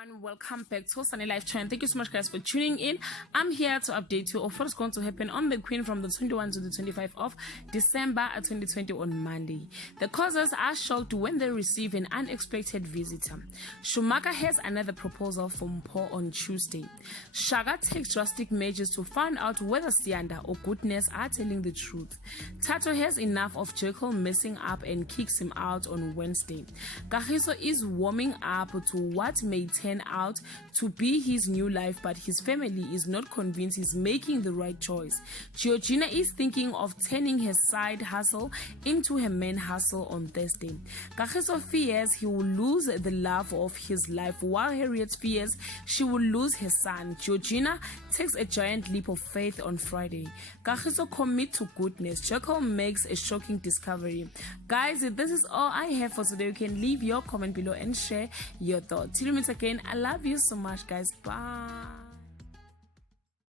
everyone, welcome back to Sunny Life Channel. Thank you so much guys for tuning in. I'm here to update you of what's going to happen on the Queen from the 21 to the 25 of December 2020 on Monday. The causers are shocked when they receive an unexpected visitor. Schumacher has another proposal from Paul on Tuesday. Shaka takes drastic measures to find out whether Sianda or Goodness are telling the truth. Tato has enough of Jekyll messing up and kicks him out on Wednesday. Kagiso is warming up to what may turn out to be his new life, but his family is not convinced he's making the right choice. Georgina is thinking of turning her side hustle into her main hustle on Thursday. Kagiso fears he will lose the love of his life, while Harriet fears she will lose her son. Georgina takes a giant leap of faith on Friday. Kagiso commits to Goodness. Jekyll makes a shocking discovery. Guys, this is all I have for today. You can leave your comment below and share your thoughts. Till we meet again, I love you so much guys. Bye.